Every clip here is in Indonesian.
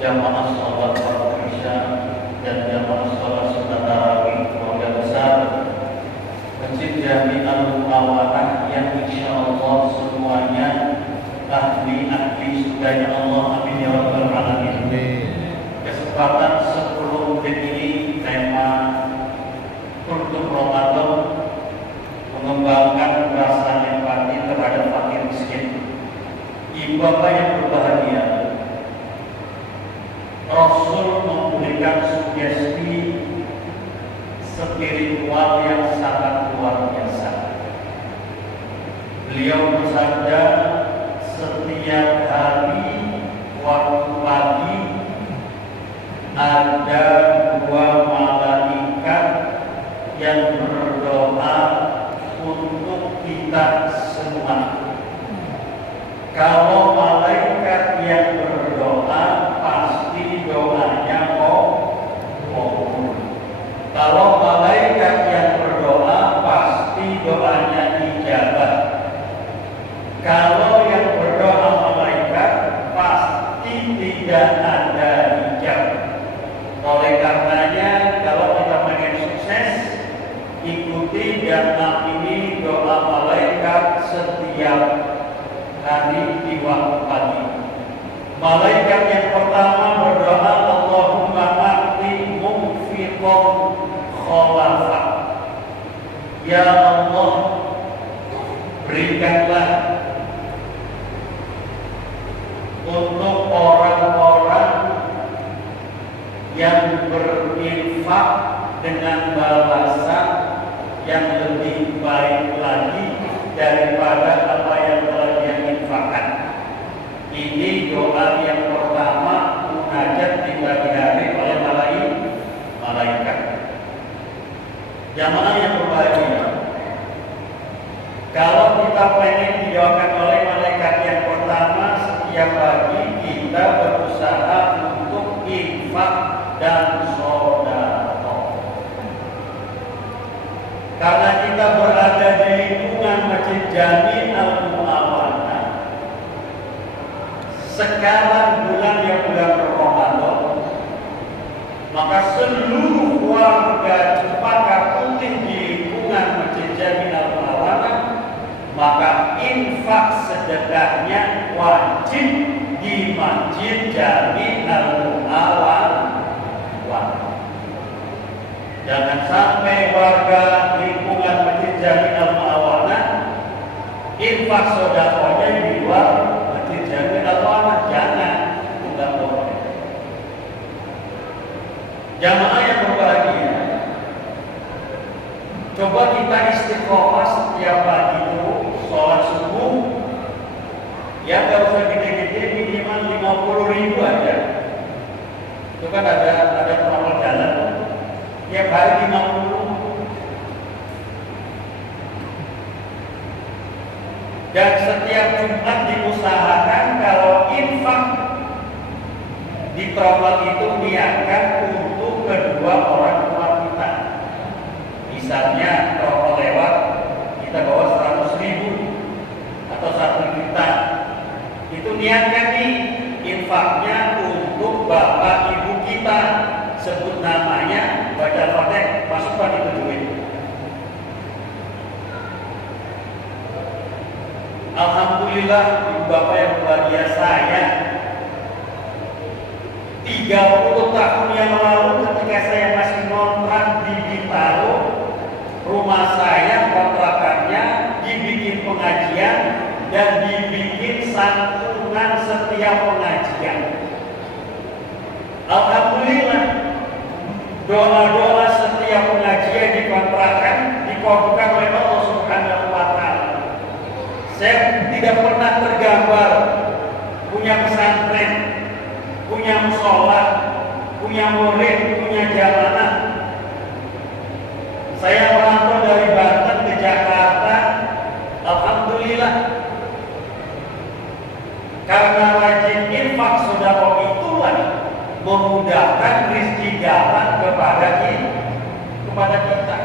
Jamaah sholat fardu isya dan jamaah sholat sunat tarawih keluarga besar Masjid Jami Al-Mu'awarah yang insyaallah semuanya ahli sudahnya Allah, amin ya rabbal alamin. Kesempatan 10 menit ini tema kultur Ramadan, mengembangkan rasa empati terhadap fakir miskin. Ibu bapak yang berbahagia, Rasul memberikan sugesti spiritual yang sangat luar biasa. Beliau bersabda, setiap hari waktu pagi ada 2 malaikat yang berdoa untuk kita semua. Kalau malaikat yang berdoa, pasti doanya kabul. Kalau malaikat yang berdoa, pasti doanya ijabah. Kalau yang berdoa malaikat, pasti tidak ada ijab. Oleh karenanya, kalau kita pengen sukses, ikuti dan amini doa malaikat setiap hari di waktu pagi. Malaikat yang pertama berdoa, Allahumma a'ti munfiqan khalafa. Ya Allah, berikanlah untuk orang-orang yang berinfak dengan balasan yang lebih baik lagi daripada apa yang telah dia infakkan. Ini doa yang pertama munajat di pagi hari oleh malaikat. Jamaah yang berbahagia, kalau kita pengen didoakan oleh malaikat yang pertama, setiap pagi kita berusaha untuk infak dan sedekah. Karena kita berada di lingkungan Masjid Jami Al-Mu'awarah, sekarang bulan yang bulan Ramadan, maka seluruh warga Cempaka Putih di lingkungan Masjid Jami Al-Mu'awarah, maka infak sedekahnya wajib di Masjid Jami Al-Mu'awarah. Jangan sampai warga lingkungan Masjid Jami Al-Mu'awarah infak sedekahnya di luar Masjid Jami Al-Mu'awarah. Jangan, tidak boleh. Jamaah yang berbahagia, coba kita istiqomah setiap pagi itu sholat subuh, ya gak usah gede-gede, minimal 50.000 aja. Itu kan ada protokol jalan, tiap hari 50. Dan setiap Jumat diusahakan kalau infak di protokol itu niatkan untuk kedua orang tua kita. Misalnya kalau lewat kita bawa 100.000 atau 1 juta, itu niatkan nih infaknya untuk bapak ibu kita, sebut namanya, baca Fatihah, masukkan itu duit. Alhamdulillah, ibu bapak yang berbahagia, saya 30 tahun yang lalu ketika saya masih ngontrak di Bintaro, rumah saya kontrakannya dibikin pengajian dan dibikin santunan setiap pengajian. Alhamdulillah, doa-doa setiap pengajian di kontrakan dikabulkan oleh Allah Subhanahu wa Ta'ala. Saya tidak pernah tergambar punya pesantren, punya musola, punya murid, punya jamaah. Saya merantau dari Banten ke Jakarta, alhamdulillah. Karena rajin infak sedekah itulah memudahkan rezeki jalan kepada kita.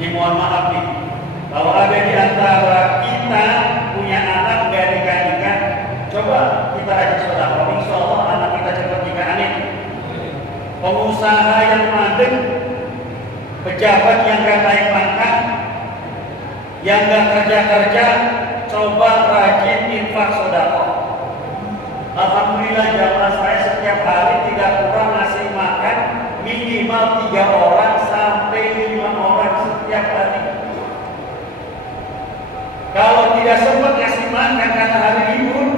Ini mohon maaf nih, Kalau ada di antara kita punya anak gak nikah-nikah, coba kita rajin sedekah. Insya Allah anak kita cepat nikah. Amin. Pengusaha yang mandek, pejabat yang gak naik pangkat, yang gak kerja-kerja, coba rajin infak sedekah. Alhamdulillah jamaah saya setiap hari tidak kurang ngasih makan minimal 3 orang sampai 5 orang setiap hari. Kalau tidak sempat ngasih makan karena hari libur,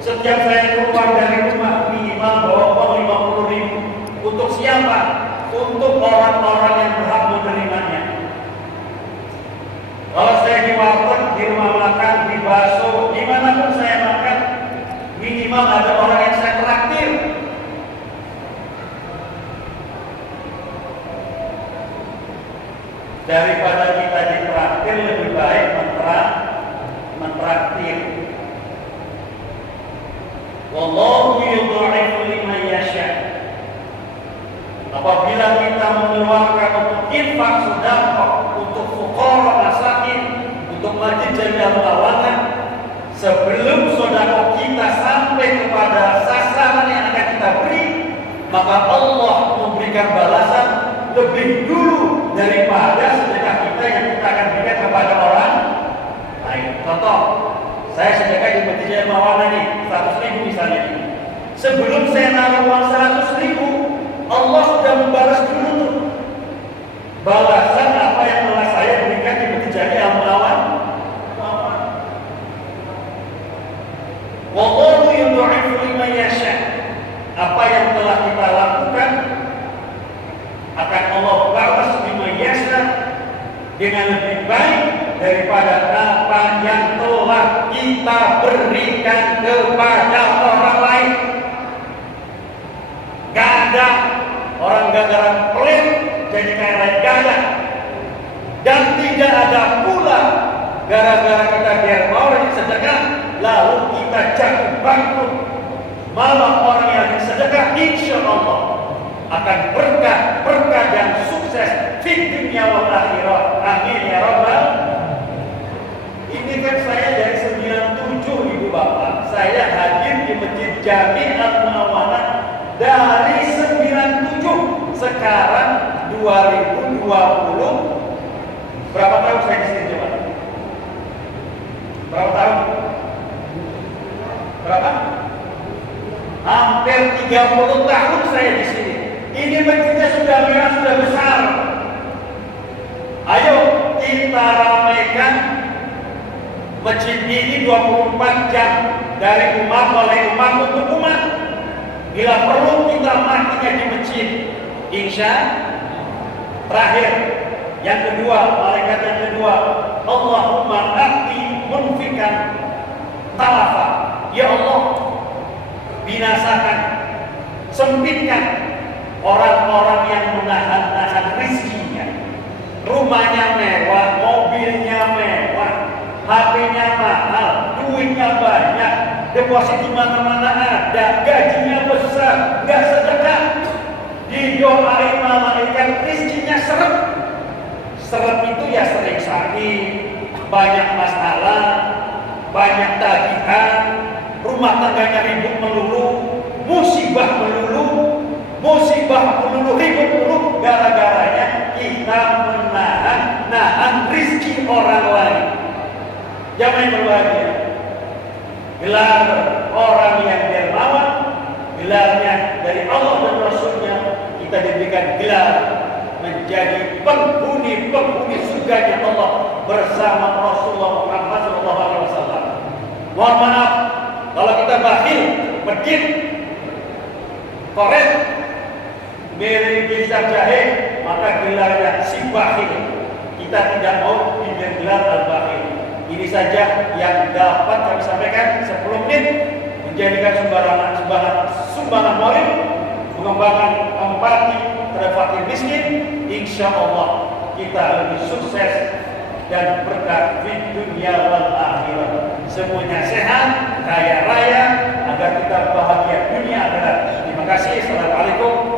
setiap saya keluar dari rumah minimal bawa uang 50.000. Untuk siapa? Untuk orang-orang yang berhak menerimanya. Kalau saya di warteg, di rumah makan, di bakso, dimanapun saya makan, minimal ada orang yang saya traktir. Daripada kita ditraktir, lebih baik mentraktir. Wallahu yudha'ifu liman yasha. Apabila kita mengeluarkan untuk infak sedekah, untuk fuqara masakin, untuk masjid jami'ah lawangan, sebelum sedekah kita sampai kepada sasaran yang akan kita beri, maka Allah memberikan balasan lebih dulu daripada sedekah kita yang kita akan berikan kepada orang lain. Contoh, saya sedekah di masjid jami'ah lawangan nih, 100.000 misalnya. Sebelum saya naruh uang 100.000, Allah sudah membalas dulu tuh balasan apa yang telah saya berikan di masjid jami'ah lawangan. Wallahu yudha'ifu liman yasha. Apa yang telah kita lakukan akan Allah balas liman yasha dengan lebih baik daripada apa yang telah kita berikan kepada orang lain. Gak ada orang gara-gara pelit jadi kaya lain, gak ada. Dan tidak ada pula gara-gara kita dermawan sedekah lalu kita jatuh bangkrut. Malah orang yang sedekah insya Allah akan berkah dan sukses di dunia wal akhirah. Amin ya rabbal. Ini kan saya dari 97 ibu bapak, saya hadir di masjid Jami'ah Munawarah dari 97. Sekarang 2020, berapa tahun saya di sini coba? Berapa tahun? Berapa? Hampir 30 tahun saya di sini. Ini masjidnya sudah merah, sudah besar. Ayo kita ramaikan masjid ini 24 jam dari umat oleh umat untuk umat. Bila perlu kita matinya di masjid. Insya terakhir, yang kedua, malaikat yang kedua, Allahumma aqti munfikan talafa. Ya Allah, binasakan, sempitkan orang-orang yang menahan-nahan rizkinya. Rumahnya mewah, mobilnya mewah, HP-nya mahal, duitnya banyak, deposit di mana-mana ada, gajinya besar, nggak sedekah. Didoain malaikat rizkinya seret. Seret itu ya sering sakit, banyak masalah, banyak tagihan, rumah tangganya ribut melulu, musibah melulu, ribut melulu, gara-garanya kita menahan rizki orang lain. Jangan berbahagia. Gelar orang yang dermawan, gelarnya dari Allah dan Rasulnya, kita diberikan gelar menjadi penghuni surganya Allah bersama Rasulullah Muhammad SAW. Mohon maaf kalau kita bakhil, medit, koret, mirip bisa jahe, maka gelarnya si bakhil. Kita tidak mau diberi gelar al-bakhil. Ini saja yang dapat kami sampaikan 10 menit, menjadikan sumbangan maulid, mengembangkan empati terhadap fakir miskin. Insya Allah kita lebih sukses dan berkah di dunia wal akhirat. Semuanya sehat, kaya raya, agar kita bahagia dunia akhirat. Terima kasih. Assalamualaikum